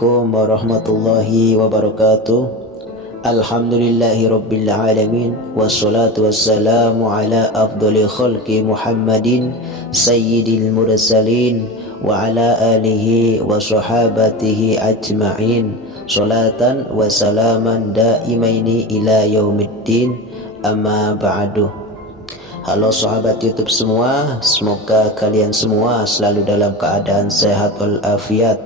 Assalamualaikum warahmatullahi wabarakatuh. Alhamdulillahi rabbil alamin. Wassalatu wassalamu ala afdali khalqi Muhammadin sayyidil mursalin wa ala alihi wa sahabatihi ajma'in. Salatan wa salaman daimaini ila yaumiddin. Amma ba'du. Halo sahabat YouTube semua, semoga kalian semua selalu dalam keadaan sehat walafiat,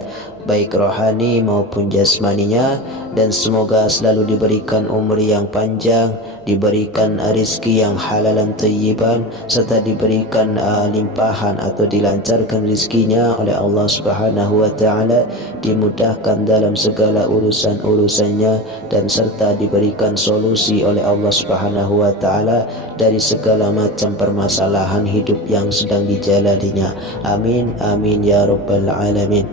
baik rohani maupun jasmaninya, dan semoga selalu diberikan umur yang panjang, diberikan rizki yang halalan thayyiban, serta diberikan limpahan atau dilancarkan rizkinya oleh Allah Subhanahu wa Ta'ala, dimudahkan dalam segala urusan-urusannya, dan serta diberikan solusi oleh Allah Subhanahu wa Ta'ala dari segala macam permasalahan hidup yang sedang dijalaninya. Amin amin ya rabbal alamin.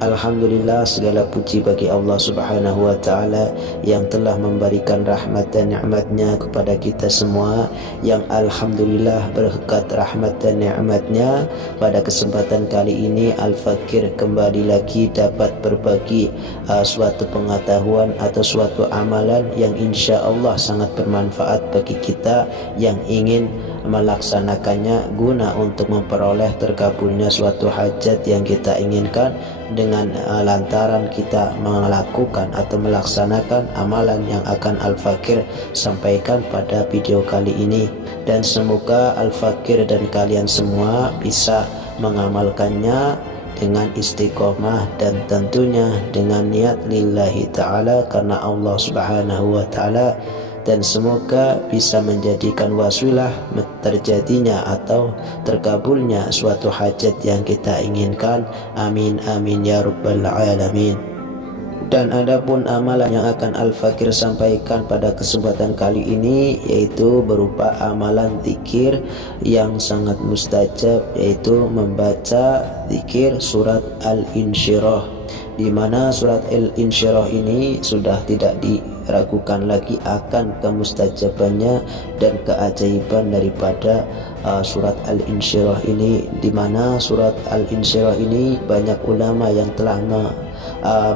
Alhamdulillah, segala puji bagi Allah Subhanahu wa Ta'ala yang telah memberikan rahmat dan nikmatnya kepada kita semua, yang alhamdulillah berkat rahmat dan nikmatnya pada kesempatan kali ini Al-Fakir kembali lagi dapat berbagi suatu pengetahuan atau suatu amalan yang insya Allah sangat bermanfaat bagi kita yang ingin melaksanakannya guna untuk memperoleh terkabulnya suatu hajat yang kita inginkan dengan lantaran kita melakukan atau melaksanakan amalan yang akan Al-Fakir sampaikan pada video kali ini. Dan semoga Al-Fakir dan kalian semua bisa mengamalkannya dengan istiqomah dan tentunya dengan niat lillahi ta'ala, karena Allah Subhanahu wa Ta'ala, dan semoga bisa menjadikan wasilah terjadinya atau terkabulnya suatu hajat yang kita inginkan. Amin amin ya rabbal alamin. Dan adapun amalan yang akan Al-Fakir sampaikan pada kesempatan kali ini yaitu berupa amalan zikir yang sangat mustajab, yaitu membaca zikir surat Al-Insyirah, di mana surat Al-Insyirah ini sudah tidak diragukan lagi akan kemustajabannya dan keajaiban daripada surat Al-Insyirah ini, di mana surat Al-Insyirah ini banyak ulama yang telah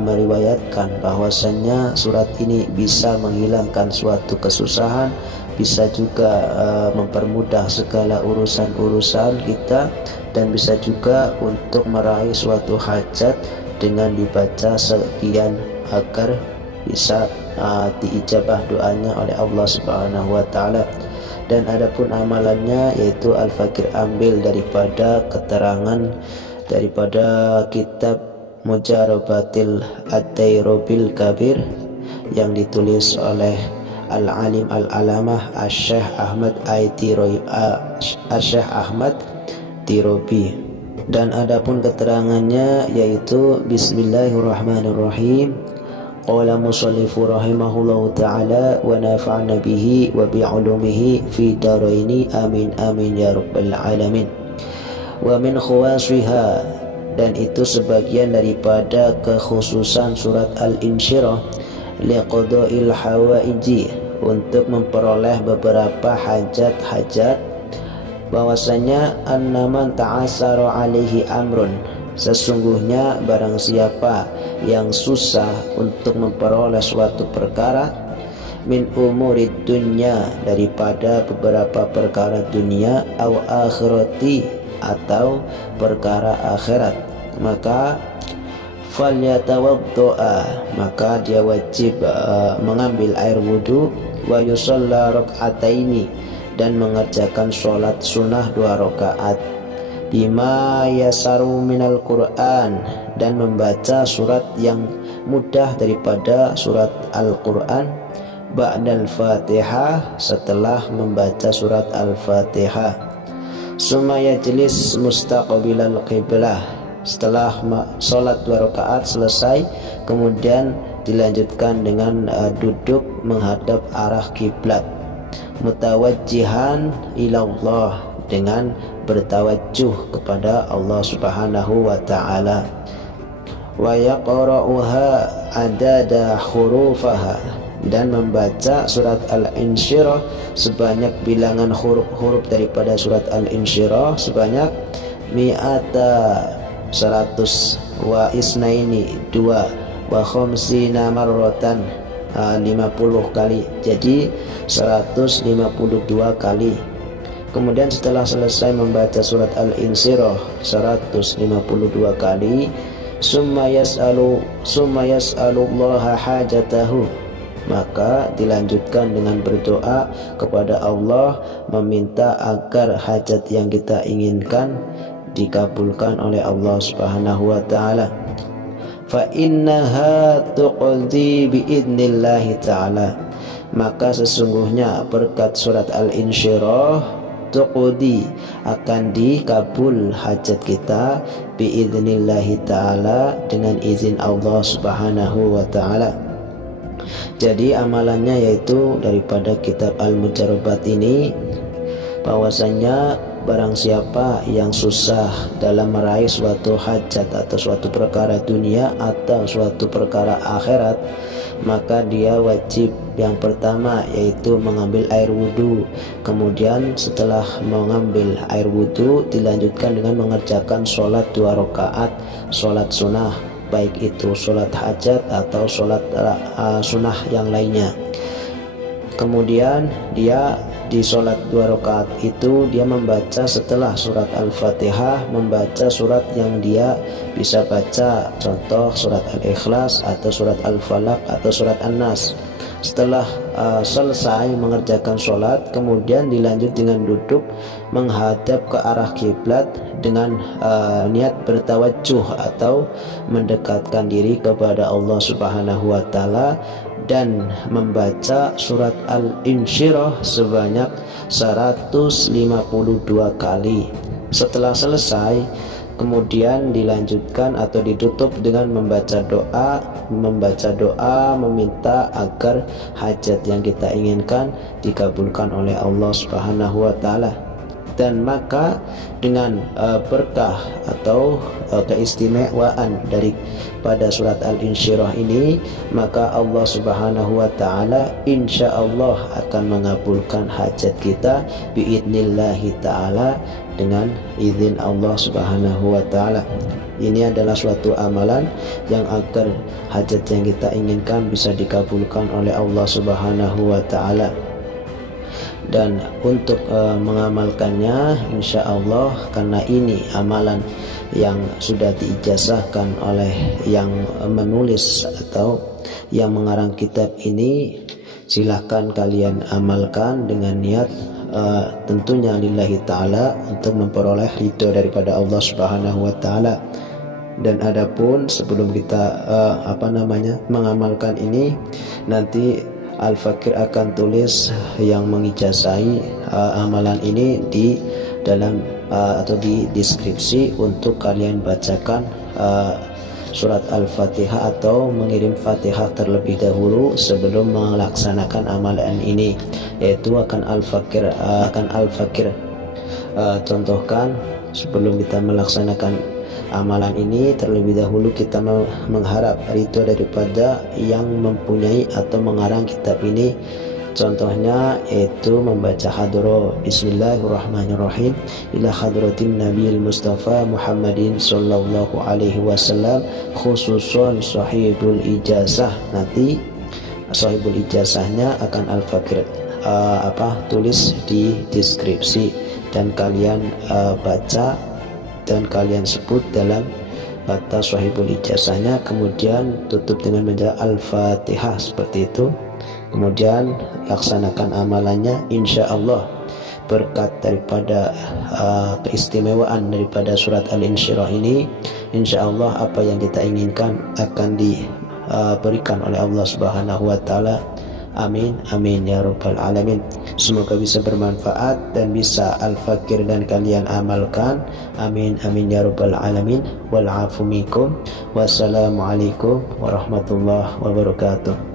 meriwayatkan bahwasannya surat ini bisa menghilangkan suatu kesusahan, bisa juga mempermudah segala urusan-urusan kita, dan bisa juga untuk meraih suatu hajat dengan dibaca sekian agar bisa diijabah doanya oleh Allah Subhanahu wa Ta'ala. Dan adapun amalannya yaitu Al-Fakir ambil daripada keterangan daripada kitab Mujarabatil Ad-Dairobil Kabir yang ditulis oleh Al-Alim Al-Alamah Asy-Syaikh Ahmad Tirobi. Dan adapun keterangannya yaitu Bismillahirrahmanirrahim. Qala musallifu rahimahullahu ta'ala wa nafa'na bihi wa bi'ulumihi fi daraini amin amin ya rabbal alamin. Wa min khawasiha, dan itu sebagian daripada kekhususan surat Al-Insyirah, liqada'il hawaiji, untuk memperoleh beberapa hajat-hajat, bahwasanya annaman ta'asara alaihi amrun, sesungguhnya barang siapa yang susah untuk memperoleh suatu perkara, min umurid dunya, daripada beberapa perkara dunia, au akhirati, atau perkara akhirat, maka falyatawaddo'a, maka dia wajib mengambil air wudu, wa yusalla rak'ataini, dan mengerjakan sholat sunnah 2 rakaat, bima yasaru minal Qur'an, dan membaca surat yang mudah daripada surat Al-Quran, ba'dal Fatihah, setelah membaca surat Al-Fatihah, summa yajlis mustaqbilal qiblah, setelah sholat 2 rakaat selesai kemudian dilanjutkan dengan duduk menghadap arah kiblat, mutawajjihan ilallah, dengan bertawajjuh kepada Allah Subhanahu wa Ta'ala, wa yaqra'uha adada hurufaha, dan membaca surat Al-Insyirah sebanyak bilangan huruf-huruf daripada surat Al-Insyirah sebanyak 100 wa isnaini 2 wa khamsina marratan 50 kali, jadi 152 kali. Kemudian setelah selesai membaca surat Al-Insyirah 152 kali, summa yas'alullaha hajatahu, maka dilanjutkan dengan berdoa kepada Allah, meminta agar hajat yang kita inginkan dikabulkan oleh Allah Subhanahu wa taala. Fa innaha tuqdi biidnillahi ta'ala, maka sesungguhnya berkat surat Al-Insyirah tuqdi, akan dikabul hajat kita biidnillahi ta'ala, dengan izin Allah Subhanahu wa ta'ala. Jadi amalannya yaitu daripada kitab Al-Mujarrabat ini, bahwasanya barang siapa yang susah dalam meraih suatu hajat atau suatu perkara dunia atau suatu perkara akhirat, maka dia wajib yang pertama yaitu mengambil air wudhu. Kemudian setelah mengambil air wudhu dilanjutkan dengan mengerjakan sholat 2 rakaat sholat sunnah, baik itu sholat hajat atau sholat sunnah yang lainnya. Kemudian dia di sholat 2 rakaat itu dia membaca setelah surat Al-Fatihah, membaca surat yang dia bisa baca, contoh surat Al-Ikhlas atau surat Al-Falaq atau surat An-Nas. Setelah selesai mengerjakan sholat, kemudian dilanjut dengan duduk menghadap ke arah kiblat dengan niat bertawajuh atau mendekatkan diri kepada Allah Subhanahu wa taala, dan membaca surat Al-Insyirah sebanyak 152 kali. Setelah selesai, kemudian dilanjutkan atau ditutup dengan membaca doa meminta agar hajat yang kita inginkan dikabulkan oleh Allah Subhanahu wa taala. Dan maka dengan berkah atau keistimewaan pada surat Al-Insyirah ini, maka Allah Subhanahu wa taala insyaallah akan mengabulkan hajat kita biidnillahi taala, dengan izin Allah Subhanahu wa taala. Ini adalah suatu amalan yang agar hajat yang kita inginkan bisa dikabulkan oleh Allah Subhanahu wa taala. Dan untuk mengamalkannya, insya Allah, karena ini amalan yang sudah diijazahkan oleh yang menulis atau yang mengarang kitab ini, silahkan kalian amalkan dengan niat tentunya lillahi ta'ala, untuk memperoleh ridho daripada Allah Subhanahu wa ta'ala. Dan adapun sebelum kita mengamalkan ini, nanti Al-Fakir akan tulis yang mengijazahi amalan ini di dalam atau di deskripsi untuk kalian bacakan surat Al-Fatihah atau mengirim Fatihah terlebih dahulu sebelum melaksanakan amalan ini, yaitu akan Al-Fakir contohkan. Sebelum kita melaksanakan amalan ini, terlebih dahulu kita mengharap ridho daripada yang mempunyai atau mengarang kitab ini. Contohnya yaitu membaca hadroh Bismillahirrahmanirrahim ila hadratin Nabiil Mustafa Muhammadin sallallahu alaihi wasallam, khususon sahibul ijazah. Nanti sahibul ijazahnya akan Al-Fakir tulis di deskripsi, dan kalian baca dan kalian sebut dalam kata sahibul ijazahnya, kemudian tutup dengan membaca Al-Fatihah seperti itu. Kemudian laksanakan amalannya, insya Allah berkat daripada keistimewaan daripada surat Al-Insyirah ini, insya Allah apa yang kita inginkan akan diberikan oleh Allah Subhanahu wa taala. Amin amin ya rabbal alamin. Semoga bisa bermanfaat dan bisa Al-Fakir dan kalian amalkan. Amin amin ya rabbal alamin. Wal afu minkum. Wassalamualaikum warahmatullahi wabarakatuh.